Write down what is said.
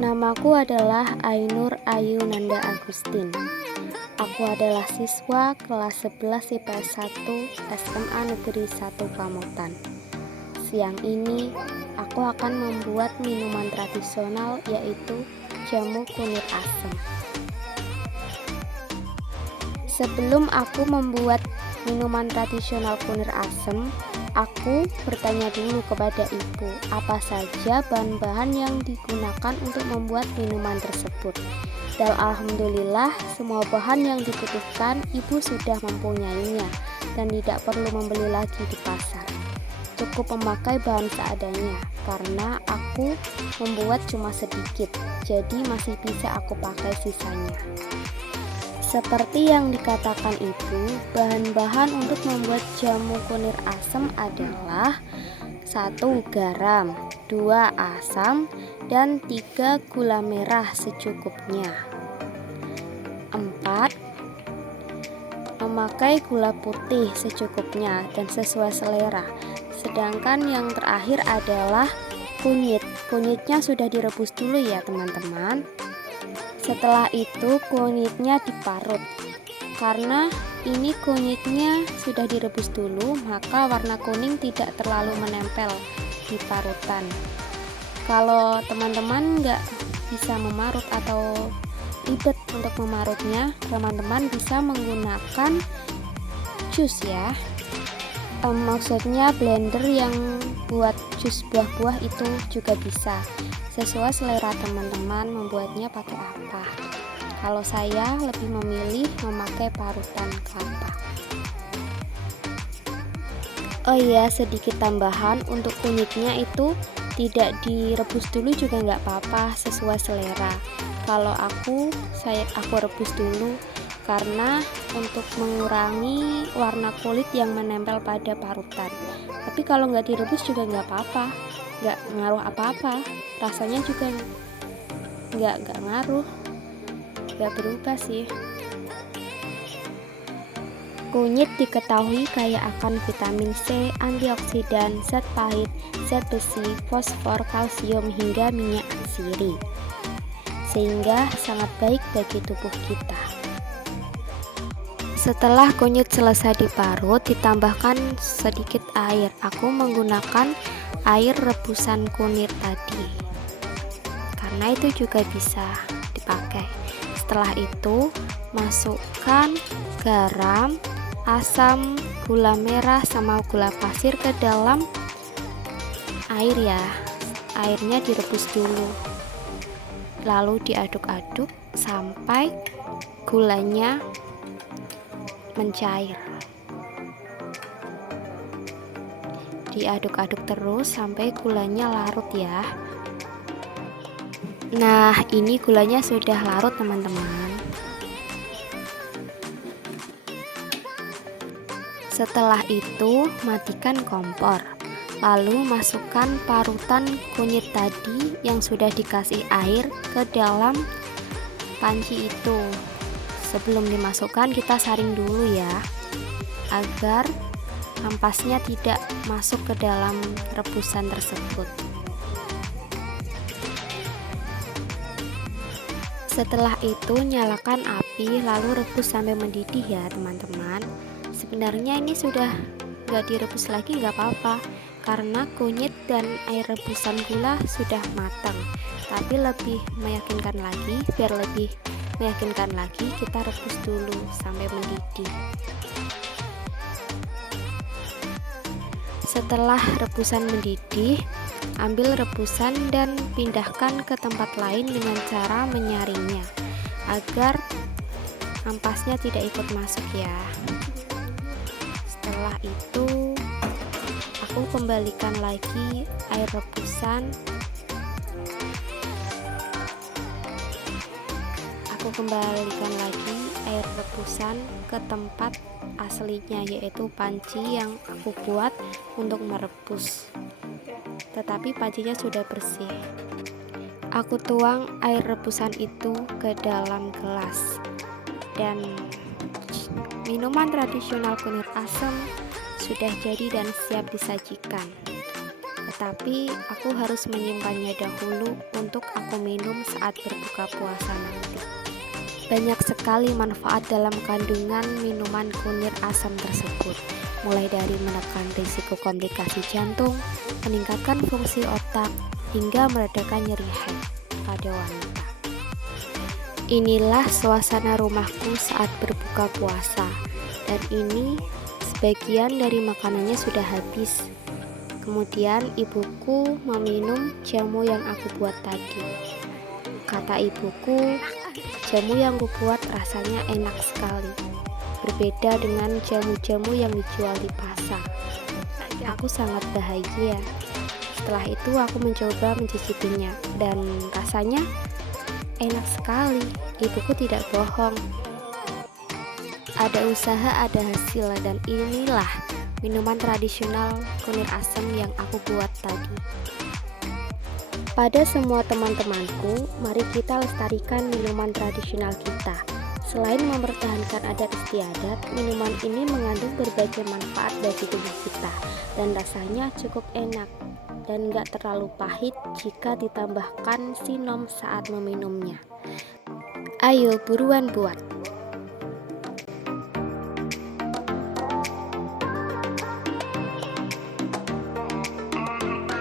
Namaku adalah Ainur Ayu Nanda Agustin. Aku adalah siswa kelas 11 IPS 1 SMA Negeri 1 Pamutan. Siang ini aku akan membuat minuman tradisional, yaitu jamu kunir asem. Sebelum aku membuat minuman tradisional kunir asem, aku bertanya dulu kepada ibu apa saja bahan-bahan yang digunakan untuk membuat minuman tersebut. Dan alhamdulillah semua bahan yang dibutuhkan ibu sudah mempunyainya dan tidak perlu membeli lagi di pasar. Cukup memakai bahan seadanya karena aku membuat cuma sedikit, jadi masih bisa aku pakai sisanya. Seperti yang dikatakan ibu, bahan-bahan untuk membuat jamu kunir asam adalah 1 garam, 2 asam, dan 3 gula merah secukupnya. 4 memakai gula putih secukupnya dan sesuai selera. Sedangkan yang terakhir adalah kunyit. Kunyitnya sudah direbus dulu ya teman-teman. Setelah itu kunyitnya diparut. Karena ini kunyitnya sudah direbus dulu, maka warna kuning tidak terlalu menempel di parutan. Kalau teman-teman nggak bisa memarut atau ribet untuk memarutnya, teman-teman bisa menggunakan jus ya. Maksudnya blender yang buat jus buah-buah itu juga bisa. Sesuai selera teman-teman membuatnya pakai apa. Kalau saya lebih memilih memakai parutan kelapa. Oh iya, sedikit tambahan untuk kunyitnya itu tidak direbus dulu juga nggak apa-apa, sesuai selera. Kalau aku rebus dulu karena untuk mengurangi warna kulit yang menempel pada parutan. Tapi kalau nggak direbus juga nggak apa-apa, nggak ngaruh apa-apa, rasanya juga nggak ngaruh, nggak berubah sih. Kunyit diketahui kaya akan vitamin C, antioksidan, zat pahit, zat besi, fosfor, kalsium, hingga minyak sirih, sehingga sangat baik bagi tubuh kita. Setelah kunyit selesai diparut, ditambahkan sedikit air. Aku menggunakan air rebusan kunir tadi, karena itu juga bisa dipakai. Setelah itu, masukkan garam, asam, gula merah, sama gula pasir ke dalam air ya. Airnya direbus dulu, lalu diaduk-aduk sampai gulanya mencair. Diaduk-aduk terus sampai gulanya larut ya. Nah, ini gulanya sudah larut teman-teman. Setelah itu, matikan kompor. Lalu masukkan parutan kunyit tadi yang sudah dikasih air ke dalam panci itu. Sebelum dimasukkan kita saring dulu ya, agar ampasnya tidak masuk ke dalam rebusan tersebut. Setelah itu nyalakan api lalu rebus sampai mendidih ya teman-teman. Sebenarnya ini sudah nggak direbus lagi nggak apa-apa, karena kunyit dan air rebusan gula sudah matang. Tapi lebih meyakinkan lagi, biar lebih meyakinkan lagi, kita rebus dulu sampai mendidih. Setelah rebusan mendidih, ambil rebusan dan pindahkan ke tempat lain dengan cara menyaringnya agar ampasnya tidak ikut masuk ya. Setelah itu aku kembalikan lagi air rebusan. Ke tempat aslinya, yaitu panci yang aku buat untuk merebus. Tetapi pancinya sudah bersih. Aku tuang air rebusan itu ke dalam gelas, dan minuman tradisional kunir asam sudah jadi dan siap disajikan. Tapi aku harus menyimpannya dahulu untuk aku minum saat berbuka puasa nanti. Banyak sekali manfaat dalam kandungan minuman kunir asam tersebut, mulai dari menekan risiko komplikasi jantung, meningkatkan fungsi otak, hingga meredakan nyeri head pada wanita. Inilah suasana rumahku saat berbuka puasa, dan ini sebagian dari makanannya sudah habis. Kemudian ibuku meminum jamu yang aku buat tadi. Kata ibuku, jamu yang kubuat rasanya enak sekali, berbeda dengan jamu-jamu yang dijual di pasar. Aku sangat bahagia. Setelah itu aku mencoba mencicipinya, dan rasanya enak sekali. Ibuku tidak bohong. Ada usaha, ada hasil, dan inilah minuman tradisional kunir asam yang aku buat tadi. Pada semua teman-temanku, mari kita lestarikan minuman tradisional kita. Selain mempertahankan adat istiadat, minuman ini mengandung berbagai manfaat bagi tubuh kita, dan rasanya cukup enak dan gak terlalu pahit jika ditambahkan sinom saat meminumnya. Ayo buruan buat!